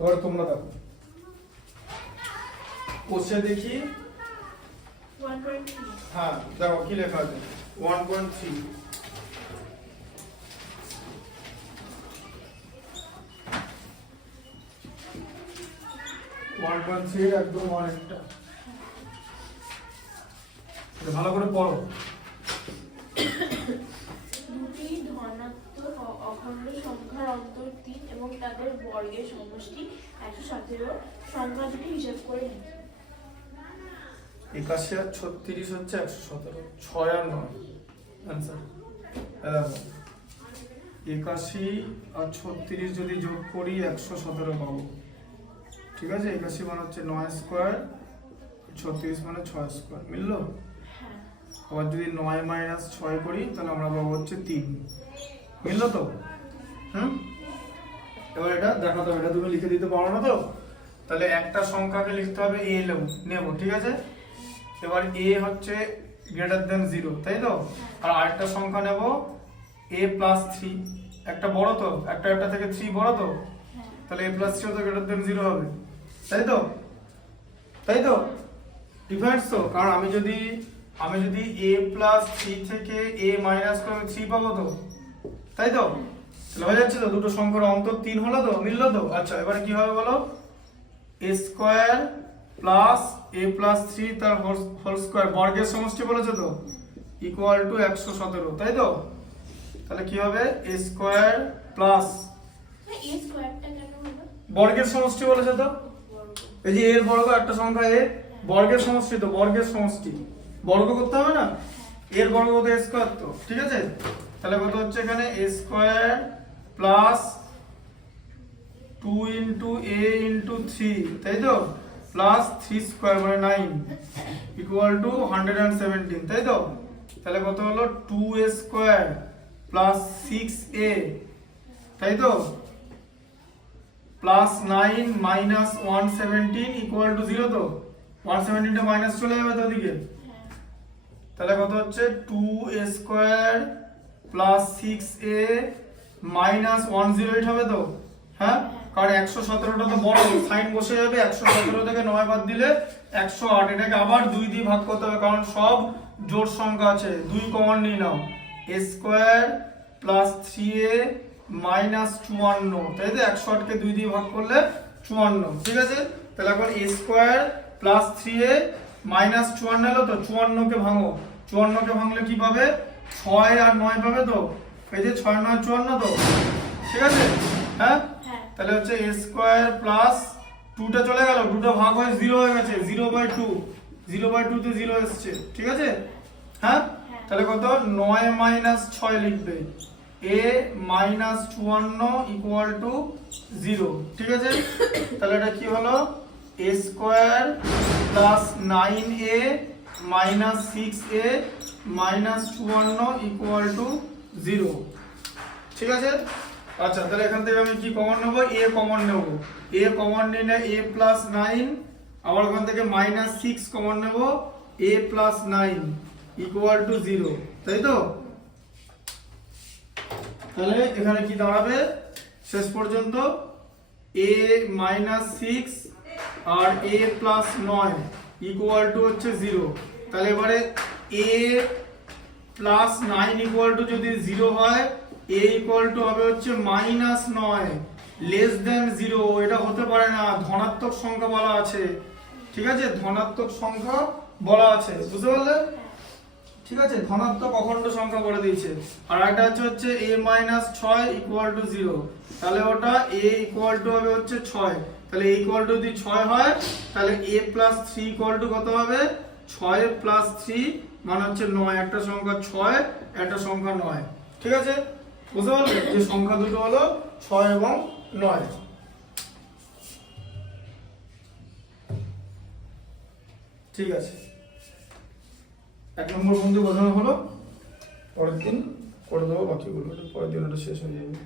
এবার তোমরা দেখো কোষে দেখি। হ্যাঁ দেখো কি লেখা আছে 1.3। একদম অনেকটা ভালো করে পড়ো। দুটি ধনাত্মক অখণ্ড সংখ্যার অন্তর 3 এবং তাদের বর্গের সমষ্টি 117 সংখ্যা দুটি হিসাব করে নিন। 81 আর 36 হচ্ছে 117, 6 আর 9 आंसर। দেখো 81 আর 36 যদি যোগ করি 117 পাবো। ঠিক আছে, 81 মানে হচ্ছে 9 স্কয়ার, 36 মানে 6 স্কয়ার, মিললো? আবার যদি 9 মাইনাস 6 করি তাহলে আমরা পাবো হচ্ছে 3, মিললো তো? এবার এটা দেখাতে হবে, এটা তুমি লিখে দিতে পারো না তো? তাহলে একটা সংখ্যাকে লিখতে হবে a নেব, ঠিক আছে? এবার a হচ্ছে গ্রেটার দেন 0, তাই তো? আর আরেকটা সংখ্যা নেব a প্লাস 3, একটা বড় তো, একটা থেকে 3 বড় তো, তাহলে a প্লাস 3 তো গ্রেটার দেন 0 হবে, তাই তো? তাই তো? ডিফারেন্স তো, কারণ আমি যদি a প্লাস 3 থেকে a মাইনাস করে 3 পাবো তো, তাই তো? তাহলে হয়ে যাচ্ছে তো, দুটো সংখ্যার অন্তর 3 হলো তো, মিললো তো? আচ্ছা এবারে কি হবে বলো? a square plus a plus 3 তার হোল স্কয়ার বর্গের সমষ্টি বলেছে তো, ইকুয়াল টু 117, তাই তো? তাহলে কি হবে a স্কয়ার প্লাস a স্কয়ারটা কেন হবে? বর্গের সমষ্টি বলেছে তো, এই যে এর বর্গ একটা সংখ্যা এর বর্গের সমষ্টি তো, বর্গের সমষ্টি বর্গ করতে হবে না, এর বর্গ কত a স্কয়ার তো, ঠিক আছে? তাহলে কত হচ্ছে এখানে a square plus 2 into a into 3, তাই তো? প্লাস 3 স্কয়ার মানে 9 ইকুয়াল টু 117, তাই তো? তাহলে কত হলো 2a স্কয়ার প্লাস 6a, তাই তো? প্লাস 9 মাইনাস 117 ইকুয়াল টু 0 তো, 117 টা মাইনাস চলে যাবে তো ওদিকে, তাহলে কত হচ্ছে 2a square plus 6a minus 108 হবে তো, হ্যাঁ? কারণ 117টা তো বড়, সাইন বসে যাবে, 117 থেকে 9 বাদ দিলে 108, এটাকে আবার 2 দিয়ে ভাগ করতে হবে কারণ সব জোড় সংখ্যা আছে, 2 কমন নিয়ে নাও, a square plus 3a minus 54, তাই তো? 108 কে 2 দিয়ে ভাগ করলে 54, ঠিক আছে? তাহলে এখন a square plus 3a minus 54 হলো তো, 54 কে ভাঙো, 54 কে ভাঙলে কি পাবে? 6 আর 9 পাবে তো, এই যে 6 9 54 তো, ঠিক আছে? হ্যাঁ, তাহলে হচ্ছে a স্কয়ার প্লাস 2টা চলে গেল, 2টা ভাগ হয়ে 0 হয়ে গেছে, 0/2, 0/2 তে 0 এসেছে, ঠিক আছে? হ্যাঁ, তাহলে কত 9 মাইনাস 6 লিখবে, a মাইনাস 54 ইকুয়াল টু 0, ঠিক আছে? তাহলে এটা কি হলো a square plus 9a minus 6a minus 54 equal to 0, ঠিক আছে? আচ্ছা তাহলে এখান থেকে আমি কি কমন নেব? a কমন নেব, a কমন নিলে a প্লাস 9, আবার ওখান থেকে মাইনাস 6 কমন নেব, a প্লাস 9 ইকুয়াল টু 0, তাই তো? তাহলে এখানে কি দাঁড়াবে শেষ পর্যন্ত? a মাইনাস 6 আর a প্লাস 9 ইকুয়াল টু হচ্ছে 0। তাহলে এবারে a প্লাস 9 ইকুয়াল টু যদি 0 হয়, a ইকুয়াল টু হবে হচ্ছে মাইনাস 9 লেস দেন 0, এটা হতে পারে না, ধনাত্মক সংখ্যা বলা আছে, ঠিক আছে? ধনাত্মক সংখ্যা বলা আছে, বুঝতে পারলে? ঠিক আছে, ধনাত্মক অখণ্ড সংখ্যা বলে দিয়েছে। আর একটা হচ্ছে a মাইনাস 6 ইকুয়াল টু 0, তাহলে ওটা a ইকুয়াল টু হবে হচ্ছে 6, তাহলে a ইকুয়াল টু যদি 6 হয় তাহলে a প্লাস 3 ইকুয়াল টু কত হবে? 6 প্লাস 3 মানে হচ্ছে 9, একটা সংখ্যা 6 একটা সংখ্যা 9, ঠিক আছে? বুঝতে পারলে যে সংখ্যা দুটো হলো 6 এবং 9। ঠিক আছে, 1 নম্বর বন্ধু বোঝানো হলো, পরের দিন করে দেবো বাকিগুলো, পরের দিন ওটা শেষ হয়ে যাবে।